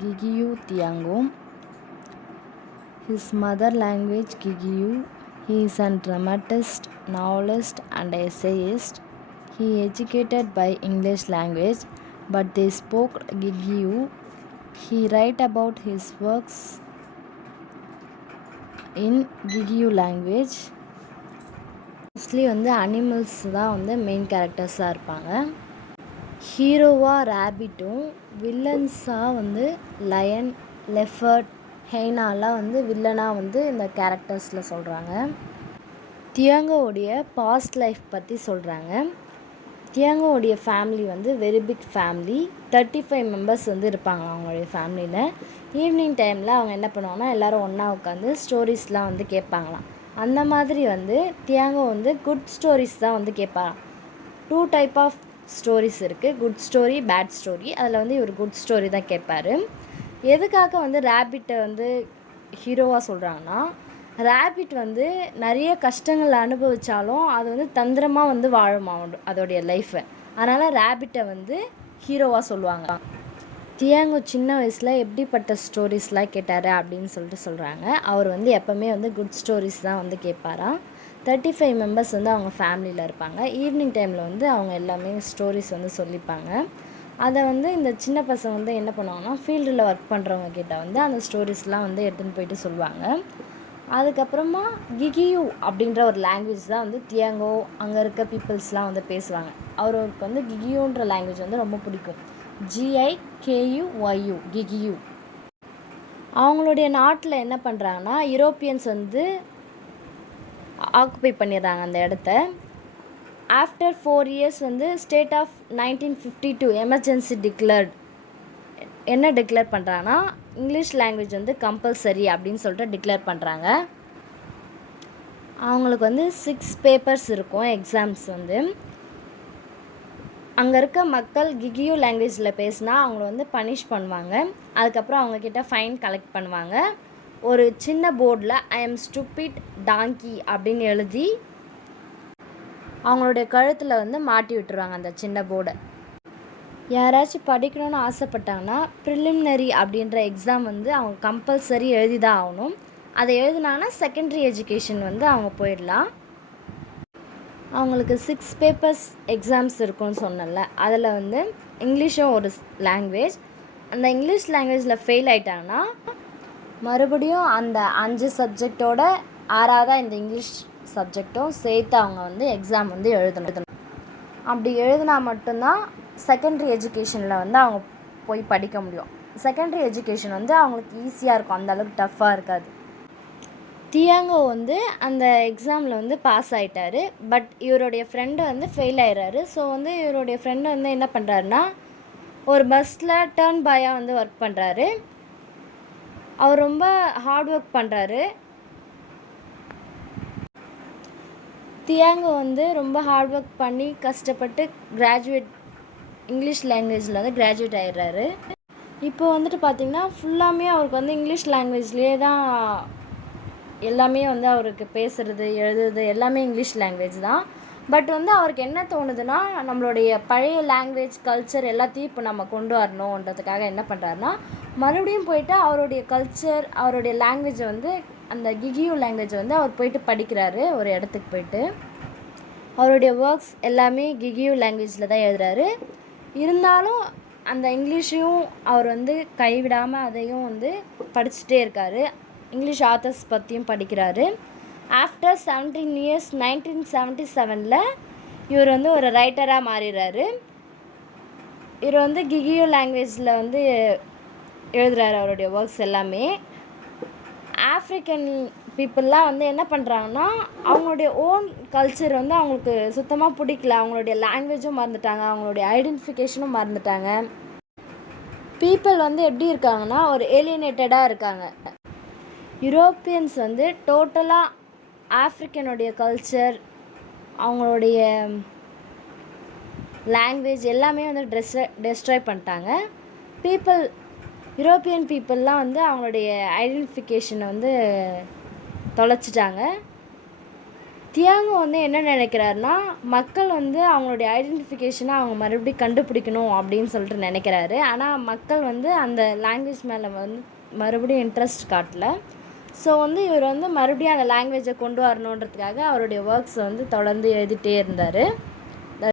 Gigiyu Thiago. His mother language Gigiyu. He is a dramatist, novelist, and essayist. He educated by English language, but they spoke Gigiyu. He write about his works in Gigiyu language. Mostly வந்து animals தான் வந்து main கேரக்டர்ஸாக இருப்பாங்க. ஹீரோவாக ரேபிட்டும், வில்லன்ஸாக வந்து line, லெஃபர்ட், ஹெய்னாலாம் வந்து வில்லனாக வந்து இந்த கேரக்டர்ஸில் சொல்கிறாங்க. தியாங்கோடைய பாஸ்ட் லைஃப் பற்றி சொல்கிறாங்க. தியாங்கோடைய ஃபேமிலி வந்து வெரி பிக் ஃபேமிலி. 35 மெம்பர்ஸ் வந்து இருப்பாங்க அவங்களுடைய ஃபேமிலியில். ஈவினிங் டைமில் அவங்க என்ன பண்ணுவாங்கன்னா எல்லோரும் ஒன்றா உட்காந்து ஸ்டோரிஸ்லாம் வந்து கேட்பாங்களாம். அந்த மாதிரி வந்து தியாங்கோ வந்து குட் ஸ்டோரிஸ் தான் வந்து கேட்பாராம். 2 டைப் ஆஃப் ஸ்டோரிஸ் இருக்குது, குட் ஸ்டோரி, பேட் ஸ்டோரி. அதில் வந்து இவர் குட் ஸ்டோரி தான் கேட்பார். எதுக்காக வந்து ரேபிட்டை வந்து ஹீரோவாக சொல்கிறாங்கன்னா, ரேபிட் வந்து நிறைய கஷ்டங்கள் அனுபவித்தாலும் அது வந்து தந்திரமாக வந்து வாழுமா அதோடைய லைஃப்பை. அதனால் ரேபிட்டை வந்து ஹீரோவாக சொல்லுவாங்க. தியாங்கோ சின்ன வயசில் எப்படிப்பட்ட ஸ்டோரிஸ்லாம் கேட்டார் அப்படின்னு சொல்கிறாங்க. அவர் வந்து எப்போவுமே வந்து குட் ஸ்டோரிஸ் தான் வந்து கேட்பாராம். 35 மெம்பர்ஸ் வந்து அவங்க ஃபேமிலியில் இருப்பாங்க. ஈவினிங் டைமில் வந்து அவங்க எல்லாமே ஸ்டோரிஸ் வந்து சொல்லிப்பாங்க. அதை வந்து இந்த சின்ன பசங்க வந்து என்ன பண்ணுவாங்கன்னா ஃபீல்டில் ஒர்க் பண்ணுறவங்க கிட்ட வந்து அந்த ஸ்டோரிஸ்லாம் வந்து எடுத்துன்னு போயிட்டு சொல்லுவாங்க. அதுக்கப்புறமா கிகியூ அப்படின்ற ஒரு லாங்குவேஜ் தான் வந்து தியாங்கோ அங்கே இருக்க பீப்புள்ஸ்லாம் வந்து பேசுவாங்க. அவருக்கு வந்து கிகியூன்ற லாங்குவேஜ் வந்து ரொம்ப பிடிக்கும். GIKUYU கிகியூ. அவங்களுடைய நாட்டில் என்ன பண்ணுறாங்கன்னா யூரோப்பியன்ஸ் வந்து ஆக்குபை பண்ணிடுறாங்க அந்த இடத்த. ஆஃப்டர் 4 இயர்ஸ் வந்து ஸ்டேட் ஆஃப் 1952 எமர்ஜென்சி டிக்ளேர்ட். என்ன டிக்ளேர் பண்ணுறாங்கன்னா இங்கிலீஷ் லாங்குவேஜ் வந்து கம்பல்சரி அப்படின்னு சொல்லிட்டு டிக்ளேர் பண்ணுறாங்க. அவங்களுக்கு வந்து 6 பேப்பர்ஸ் இருக்கும் எக்ஸாம்ஸ் வந்து. அங்கே இருக்க மக்கள் கிகியூ லாங்குவேஜில் பேசினா அவங்கள வந்து பனிஷ் பண்ணுவாங்க. அதுக்கப்புறம் அவங்கக்கிட்ட ஃபைன் கலெக்ட் பண்ணுவாங்க. ஒரு சின்ன போர்டில் ஐ எம் ஸ்டூபிட் டாங்கி அப்படின்னு எழுதி அவங்களுடைய கழுத்தில் வந்து மாட்டி விட்டுருவாங்க அந்த சின்ன போர்டை. யாராச்சும் படிக்கணும்னு ஆசைப்பட்டாங்கன்னா ப்ரிலிமினரி அப்படின்ற எக்ஸாம் வந்து அவங்க கம்பல்சரி எழுதி தான் ஆகணும். அதை எழுதினாங்கன்னா செகண்டரி எஜுகேஷன் வந்து அவங்க போயிடலாம். அவங்களுக்கு 6 பேப்பர்ஸ் எக்ஸாம்ஸ் இருக்குன்னு சொன்னல, அதில் வந்து இங்கிலீஷும் ஒரு லாங்குவேஜ். அந்த இங்கிலீஷ் லாங்குவேஜில் ஃபெயில் ஆகிட்டாங்கன்னா மறுபடியும் அந்த 5 சப்ஜெக்டோட 6ஆவதாக இந்த இங்கிலீஷ் சப்ஜெக்டும் சேர்த்து அவங்க வந்து எக்ஸாம் வந்து எழுதணும். அப்படி எழுதினா மட்டும்தான் செகண்டரி எஜுகேஷனில் வந்து அவங்க போய் படிக்க முடியும். செகண்டரி எஜுகேஷன் வந்து அவங்களுக்கு ஈஸியாக இருக்கும், அந்தளவுக்கு டஃப்பாக இருக்காது. தியாங்கோ வந்து அந்த எக்ஸாமில் வந்து பாஸ் ஆகிட்டார். பட் இவருடைய ஃப்ரெண்டு வந்து ஃபெயில் ஆகிடுறாரு. ஸோ வந்து இவருடைய ஃப்ரெண்டு வந்து என்ன பண்ணுறாருன்னா ஒரு பஸ்ஸில் டர்ன் பாயாக வந்து ஒர்க் பண்ணுறாரு. அவர் ரொம்ப ஹார்ட் ஒர்க் பண்ணுறாரு. தியாங்கோ வந்து ரொம்ப ஹார்ட் ஒர்க் பண்ணி கஷ்டப்பட்டு இங்கிலீஷ் லாங்குவேஜில் வந்து கிராஜுவேட் ஆகிடுறாரு. இப்போ வந்துட்டு பார்த்திங்கன்னா ஃபுல்லாமே அவருக்கு வந்து இங்கிலீஷ் லாங்குவேஜ்லேயே தான் எல்லாமே வந்து அவருக்கு பேசுகிறது, எழுதுறது எல்லாமே இங்கிலீஷ் லாங்குவேஜ் தான். பட் வந்து அவருக்கு என்ன தோணுதுன்னா நம்மளுடைய பழைய லாங்குவேஜ் கல்ச்சர் எல்லாத்தையும் இப்போ நம்ம கொண்டு வரணுன்றதுக்காக என்ன பண்ணுறாருன்னா மறுபடியும் போயிட்டு அவருடைய கல்ச்சர், அவருடைய லாங்குவேஜை வந்து அந்த கிகியூ லாங்குவேஜை வந்து அவர் போயிட்டு படிக்கிறாரு. ஒரு இடத்துக்கு போயிட்டு அவருடைய ஒர்க்ஸ் எல்லாமே கிகியூ லாங்குவேஜில் தான் எழுதுறாரு. இருந்தாலும் அந்த இங்கிலீஷையும் அவர் வந்து கைவிடாமல் அதையும் வந்து படிச்சுட்டே இருக்கார். இங்கிலீஷ் ஆத்தர்ஸ் பற்றியும் படிக்கிறாரு. ஆஃப்டர் 17 இயர்ஸ் 1977 இவர் வந்து ஒரு ரைட்டராக மாறிடுறாரு. இவர் வந்து கிகியூ லாங்குவேஜில் வந்து எழுதுகிறாரு அவருடைய ஒர்க்ஸ் எல்லாமே. ஆஃப்ரிக்கன் பீப்புளெலாம் வந்து என்ன பண்ணுறாங்கன்னா அவங்களுடைய ஓன் கல்ச்சர் வந்து அவங்களுக்கு சுத்தமாக பிடிக்கல. அவங்களுடைய லாங்குவேஜும் மறந்துட்டாங்க, அவங்களுடைய ஐடென்டிஃபிகேஷனும் மறந்துட்டாங்க. பீப்புள் வந்து எப்படி இருக்காங்கன்னா ஒரு ஏலியனேட்டடாக இருக்காங்க. யூரோப்பியன்ஸ் வந்து டோட்டலாக ஆஃப்ரிக்கனுடைய கல்ச்சர், அவங்களுடைய லாங்குவேஜ் எல்லாமே வந்து டெஸ்ட்ராய் பண்ணிட்டாங்க. யூரோப்பியன் பீப்புளெலாம் வந்து அவங்களுடைய ஐடென்டிஃபிகேஷனை வந்து தொலைச்சிட்டாங்க. தியாகோ வந்து என்ன நினைக்கிறாருன்னா, மக்கள் வந்து அவங்களுடைய ஐடென்டிஃபிகேஷனை அவங்க மறுபடியும் கண்டுபிடிக்கணும் அப்படின்னு சொல்லிட்டு நினைக்கிறாரு. ஆனால் மக்கள் வந்து அந்த லாங்குவேஜ் மேலே வந்து மறுபடியும் இன்ட்ரெஸ்ட் காட்டல. ஸோ வந்து இவர் வந்து மறுபடியும் அந்த லாங்குவேஜை கொண்டு வரணுன்றதுக்காக அவருடைய ஒர்க்ஸை வந்து தொடர்ந்து எழுதிட்டே இருந்தார்.